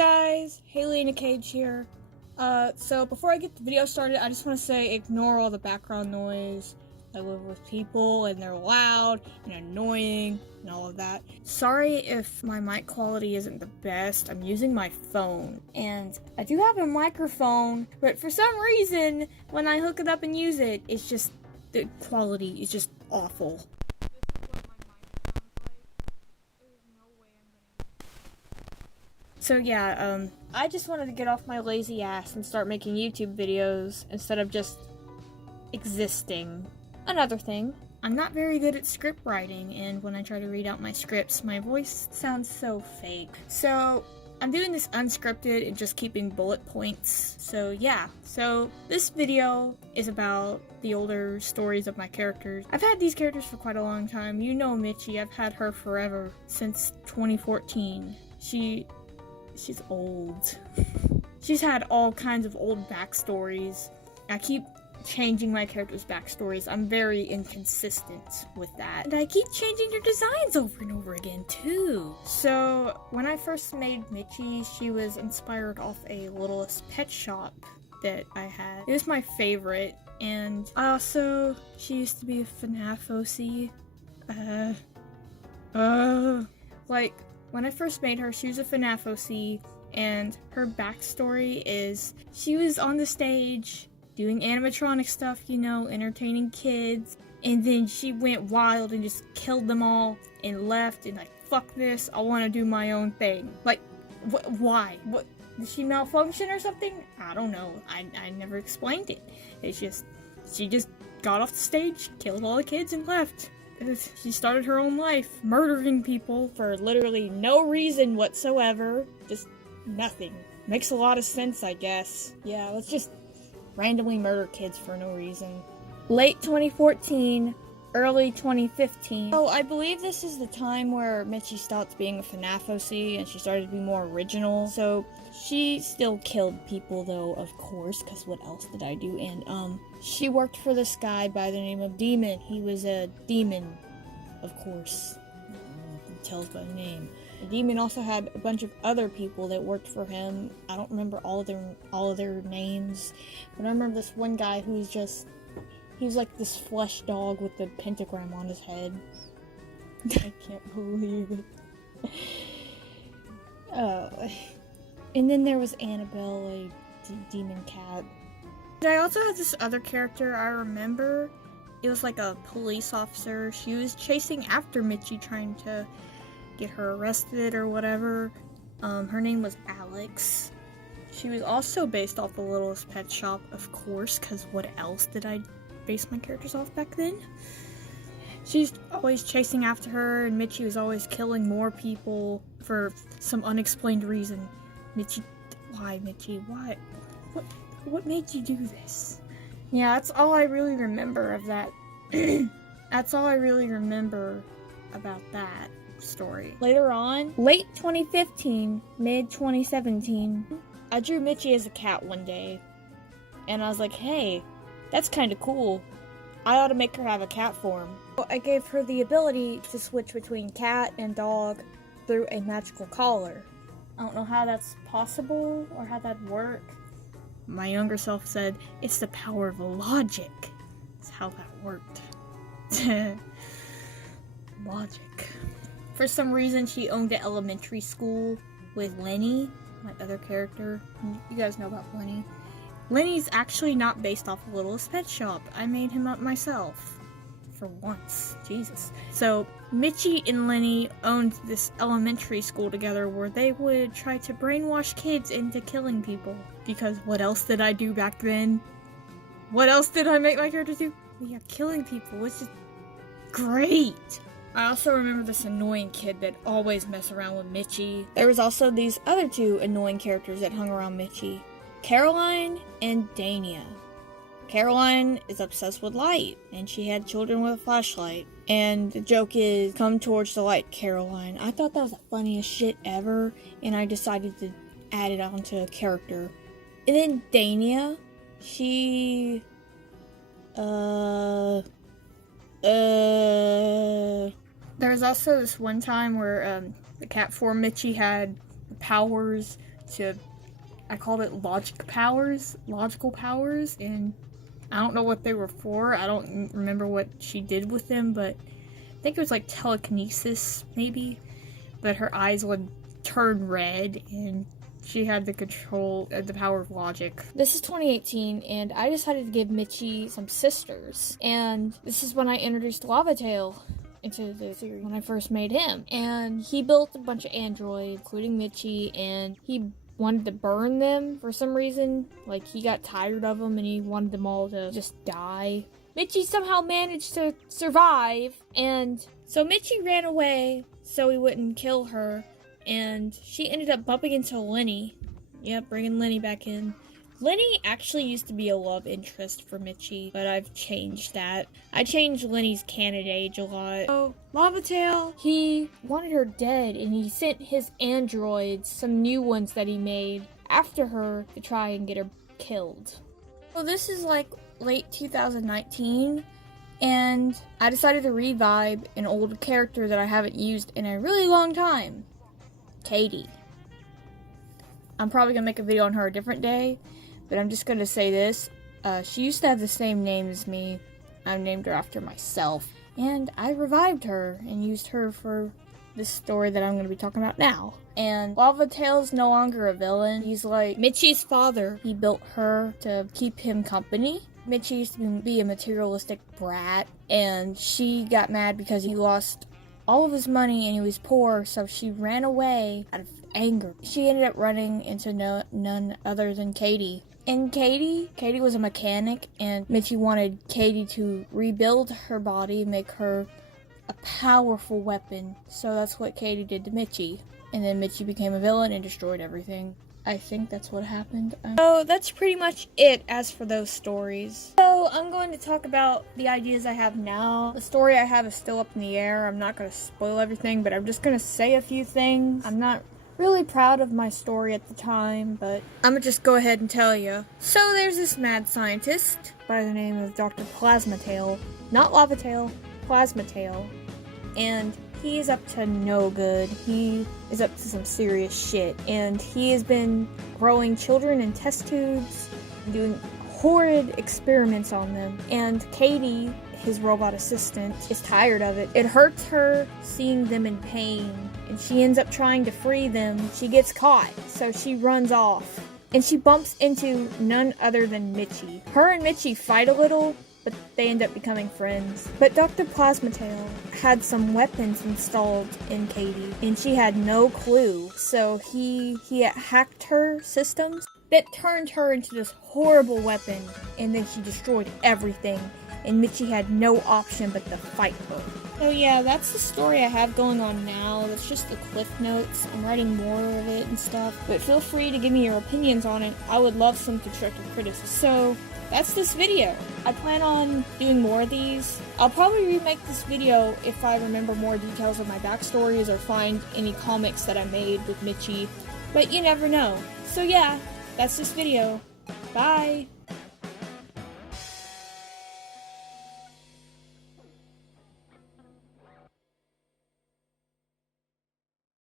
guys, Haley in a Cage here. So before I get the video started, I just want to say ignore all the background noise. I live with people and they're loud and annoying and all of that. Sorry if my mic quality isn't the best. I'm using my phone and I do have a microphone, but for some reason when I hook it up and use it, it's just, the quality is just awful. So yeah, I just wanted to get off my lazy ass and start making YouTube videos instead of just existing. Another thing, I'm not very good at script writing, and when I try to read out my scripts, my voice sounds so fake. So I'm doing this unscripted and just keeping bullet points. So yeah, so this video is about the older stories of my characters. I've had these characters for quite a long time. You know Mitchi, I've had her forever, since 2014. She's old. She's had all kinds of old backstories. I keep changing my characters' backstories. I'm very inconsistent with that. And I keep changing their designs over and over again, too. So, when I first made Mitchi, she was inspired off a Littlest Pet Shop that I had. It was my favorite, and she used to be a FNAF OC. When I first made her, she was a FNAF OC, and her backstory is she was on the stage doing animatronic stuff, you know, entertaining kids, and then she went wild and just killed them all and left and like, fuck this, I want to do my own thing. Like, why? What? Did she malfunction or something? I don't know. I never explained it. It's just, she just got off the stage, killed all the kids, and left. She started her own life, murdering people for literally no reason whatsoever. Just nothing. Makes a lot of sense, I guess. Yeah, let's just randomly murder kids for no reason. Late 2014, early 2015. Oh, I believe this is the time where Mitchi stopped being a FNAF OC and she started to be more original. So she still killed people though, of course, because what else did I do? And she worked for this guy by the name of Demon. He was a demon, of course. It tells by name. The Demon also had a bunch of other people that worked for him. I don't remember all of their names, but I remember this one guy who was just, he was like this flesh dog with the pentagram on his head. I can't believe it. And then there was Annabelle, a demon cat. I also had this other character I remember. It was like a police officer. She was chasing after Mitchi, trying to get her arrested or whatever. Her name was Alex. She was also based off the Littlest Pet Shop, of course, because what else did I base my characters off back then? She's always chasing after her, and Mitchi was always killing more people for some unexplained reason. Mitchi, why, Mitchi? Why? What made you do this? Yeah, that's all I really remember of that. That's all I really remember about that story. Later on, late 2015, mid 2017, I drew Mitchi as a cat one day, and I was like, hey, that's kind of cool. I ought to make her have a cat form. So I gave her the ability to switch between cat and dog through a magical collar. I don't know how that's possible or how that'd work. My younger self said, it's the power of logic. That's how that worked. Logic. For some reason, she owned an elementary school with Lenny, my other character. You guys know about Lenny. Lenny's actually not based off of Littlest Pet Shop. I made him up myself. For once. Jesus. So, Mitchi and Lenny owned this elementary school together where they would try to brainwash kids into killing people. Because what else did I do back then? What else did I make my characters do? Yeah, killing people. It's just great. I also remember this annoying kid that always messed around with Mitchi. There was also these other two annoying characters that hung around Mitchi. Caroline and Dania. Caroline is obsessed with light, and she had children with a flashlight. And the joke is, come towards the light, Caroline. I thought that was the funniest shit ever, and I decided to add it onto a character. And then Dania, she... There was also this one time where the cat form Mitchi had powers to, I called it logical powers, and I don't know what they were for. I don't remember what she did with them, but I think it was like telekinesis, maybe. But her eyes would turn red, and she had the power of logic. This is 2018, and I decided to give Mitchi some sisters. And this is when I introduced Lavatail into the series, when I first made him. And he built a bunch of androids, including Mitchi, and he wanted to burn them for some reason. Like, he got tired of them, and he wanted them all to just die. Mitchi somehow managed to survive, and so Mitchi ran away so he wouldn't kill her. And she ended up bumping into Lenny. Yep, bringing Lenny back in. Lenny actually used to be a love interest for Mitchi, but I've changed that. I changed Lenny's canon age a lot. So, Lavatail, he wanted her dead, and he sent his androids, some new ones that he made, after her to try and get her killed. So this is like late 2019, and I decided to revive an old character that I haven't used in a really long time. Katie. I'm probably gonna make a video on her a different day, but I'm just gonna say this. She used to have the same name as me. I named her after myself, and I revived her and used her for this story that I'm gonna be talking about now. And Lavatail's no longer a villain. He's like Mitchi's father. He built her to keep him company. Mitchi used to be a materialistic brat, and she got mad because he lost all of his money and he was poor, so she ran away out of anger. She ended up running into none other than Katie. And Katie was a mechanic, and Mitchi wanted Katie to rebuild her body, make her a powerful weapon. So that's what Katie did to Mitchi. And then Mitchi became a villain and destroyed everything. I think that's what happened. So that's pretty much it as for those stories. So I'm going to talk about the ideas I have now. The story I have is still up in the air. I'm not going to spoil everything, but I'm just going to say a few things. I'm not really proud of my story at the time, but I'm going to just go ahead and tell you. So there's this mad scientist by the name of Dr. Plasmatail. Not Lavatail, Plasmatail. And he is up to no good. He is up to some serious shit. And he has been growing children in test tubes, doing horrid experiments on them. And Katie, his robot assistant, is tired of it. It hurts her seeing them in pain. And she ends up trying to free them. She gets caught, so she runs off. And she bumps into none other than Mitchi. Her and Mitchi fight a little, but they end up becoming friends. But Dr. Plasmatail had some weapons installed in Katie, and she had no clue. So he hacked her systems that turned her into this horrible weapon, and then she destroyed everything, and Mitchi had no option but to fight her. So yeah, that's the story I have going on now. That's just the cliff notes. I'm writing more of it and stuff, but feel free to give me your opinions on it. I would love some constructive criticism. So that's this video. I plan on doing more of these. I'll probably remake this video if I remember more details of my backstories or find any comics that I made with Mitchi, but you never know. So yeah, that's this video. Bye!